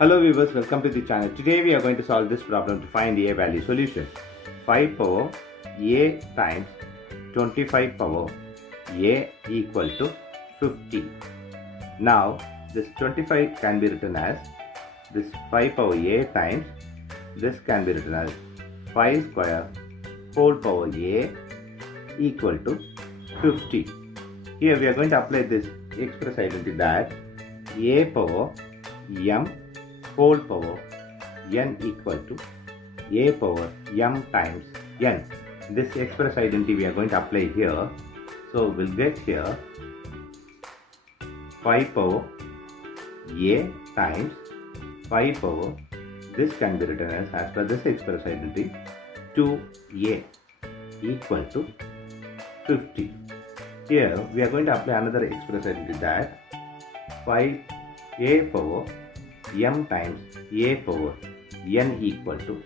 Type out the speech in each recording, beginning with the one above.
Hello viewers, welcome to the channel. Today we are going to solve this problem to find the A value solution. 5 power A times 25 power A equal to 50. Now this 25 can be written as this 5 power A times this can be written as 5 square whole power A equal to 50. Here we are going to apply this express identity that A power m whole power n equal to a power m times n. This express identity we are going to apply here. So we'll get here 5 power a times 5 power, this can be written as per this express identity 2a equal to 50. Here we are going to apply another express identity that 5a power m times a power n equal to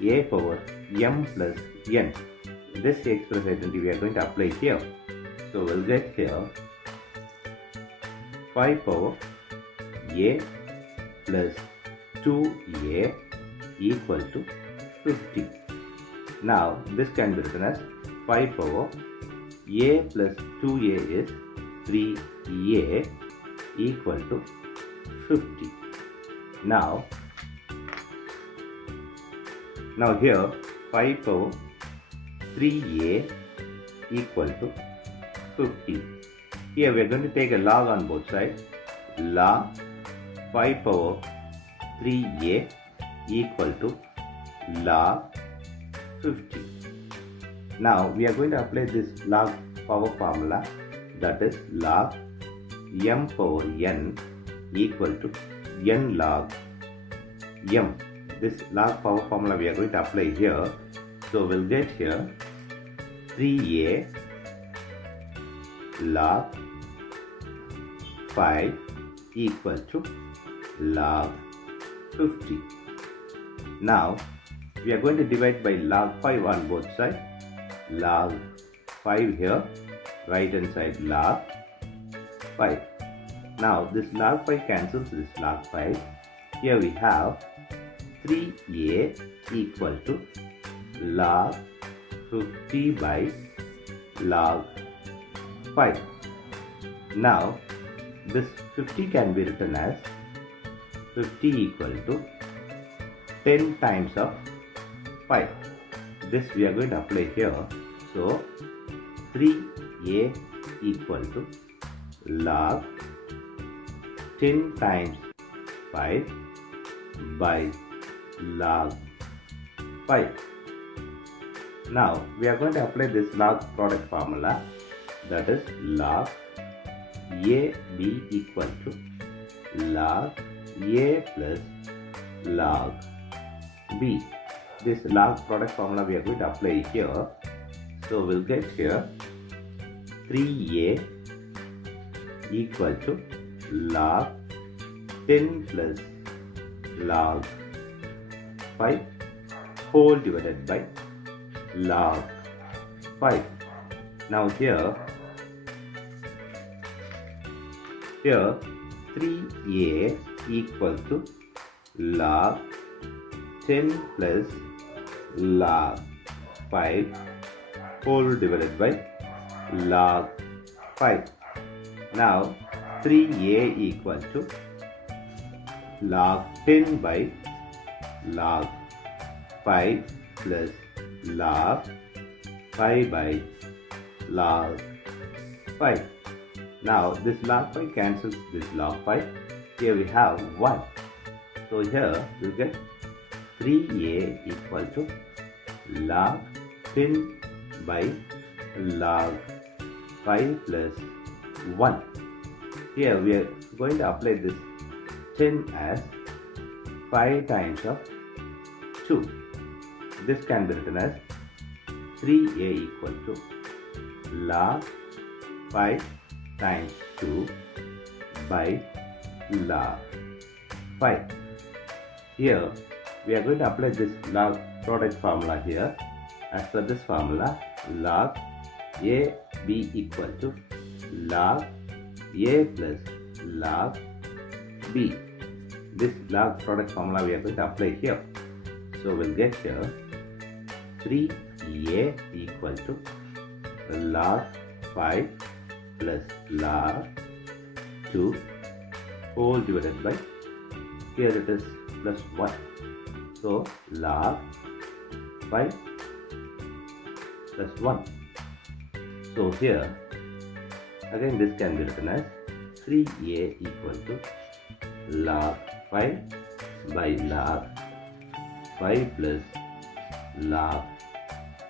a power m plus n. This express identity we are going to apply here. So we'll get here 5 power a plus 2a equal to 50. Now this can be written as 5 power a plus 2a is 3a equal to 50. Now here 5 power 3a equal to 50. Here we are going to take a log on both sides. Log 5 power 3a equal to log 50. Now we are going to apply this log power formula, that is log m power n equal to n log m. This log power formula we are going to apply here. So we'll get here 3a log 5 equal to log 50. Now we are going to divide by log 5 on both sides. Log 5 here, right hand side log 5. Now this log 5 cancels this log 5. Here we have 3a equal to log 50 by log 5. Now this 50 can be written as 50 equal to 10 times of 5. This we are going to apply here. So 3a equal to log 10 times 5 by log 5. Now we are going to apply this log product formula, that is log ab equal to log a plus log b. This log product formula we are going to apply here. So we'll get here 3a equal to log 10 plus log 5 whole divided by log 5. Now here 3a equal to log 10 plus log 5 whole divided by log 5. Now 3a equal to log 10 by log 5 plus log 5 by log 5. Now this log 5 cancels this log 5. Here we have 1. So here we get 3a equal to log 10 by log 5 plus 1. Here we are going to apply this 10 as 5 times of 2. This can be written as 3a equal to log 5 times 2 by log 5. Here we are going to apply this log product formula here. As per this formula, log ab equal to log a plus log b. this log product formula we are going to apply here. So we'll get here 3a equal to log 5 plus log 2 whole divided by, here it is plus 1. So log 5 plus 1. So here again this can be written as 3a equal to log 5 by log 5 plus log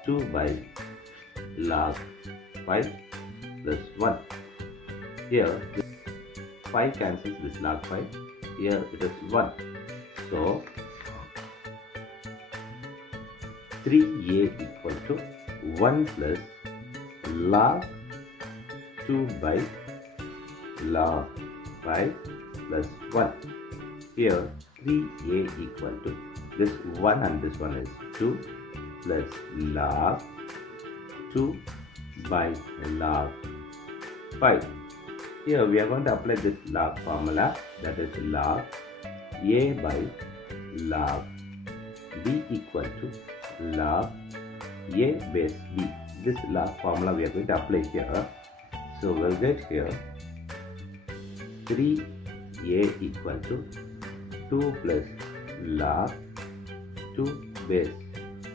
2 by log 5 plus 1. Here 5 cancels this log 5. Here it is 1. So 3a equal to 1 plus log 2 by log 5 plus 1. Here 3a equal to this 1 and this one is 2 plus log 2 by log 5. Here we are going to apply this log formula, that is log a by log b equal to log a base b. This log formula we are going to apply here. So we'll get here 3a equal to 2 plus log 2 base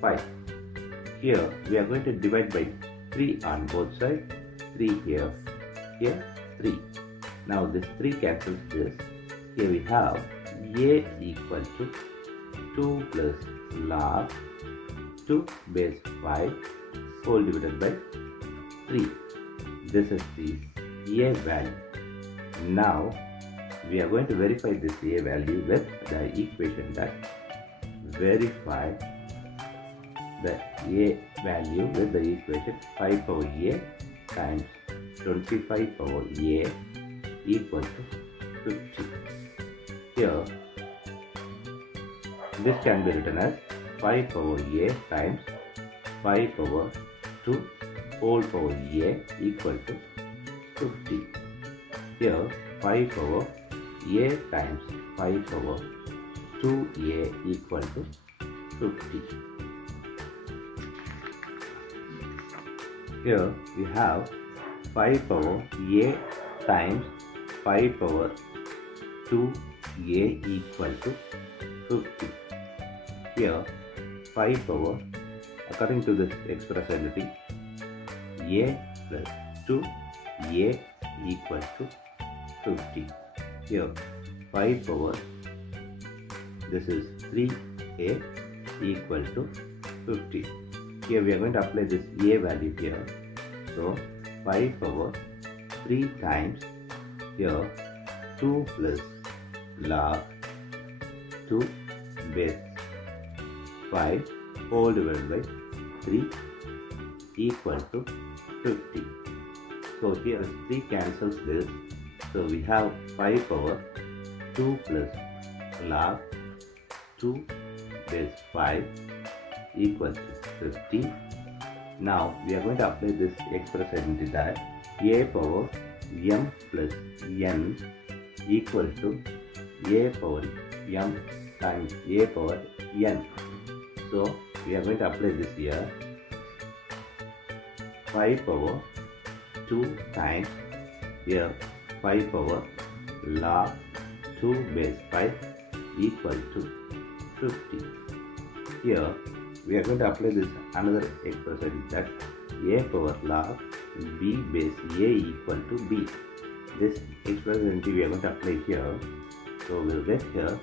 5. Here we are going to divide by 3 on both sides. 3 here, here 3. Now this 3 cancels this. Here we have a equal to 2 plus log 2 base 5 whole divided by 3. This is the a value. Now we are going to verify this a value with the equation that verify the a value with the equation 5 power a times 25 power a equal to 50. Here this can be written as 5 power a times 5 power 2 whole power a equal to 50. Here 5 power a times 5 power 2a equal to 50. Here we have 5 power a times 5 power 2a equal to 50. Here 5 power, according to this expressibility, a plus 2a equal to 50. Here 5 power, this is 3a equal to 50. Here we are going to apply this a value here. So 5 power 3 times here 2 plus log 2 base 5 whole divided by 3 equal to 50. So here 3 cancels this. So we have 5 power 2 plus log 2 base 5 equal to 50. Now we are going to apply this expression that a power m plus n equal to a power m times a power n. So we are going to apply this here. 5 power 2 times here 5 power log 2 base 5 equal to 50. Here we are going to apply this another expression that a power log b base a equal to b. This expression we are going to apply here. So we'll get here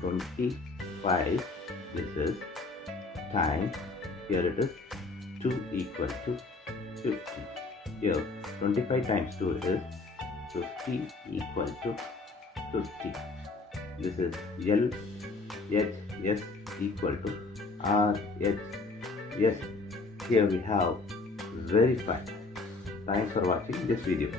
25, this is times, here it is 2 equal to 50. Here 25 times 2 is 50 equal to 50. This is L H S equal to R H S. Here we have verified. Thanks for watching this video.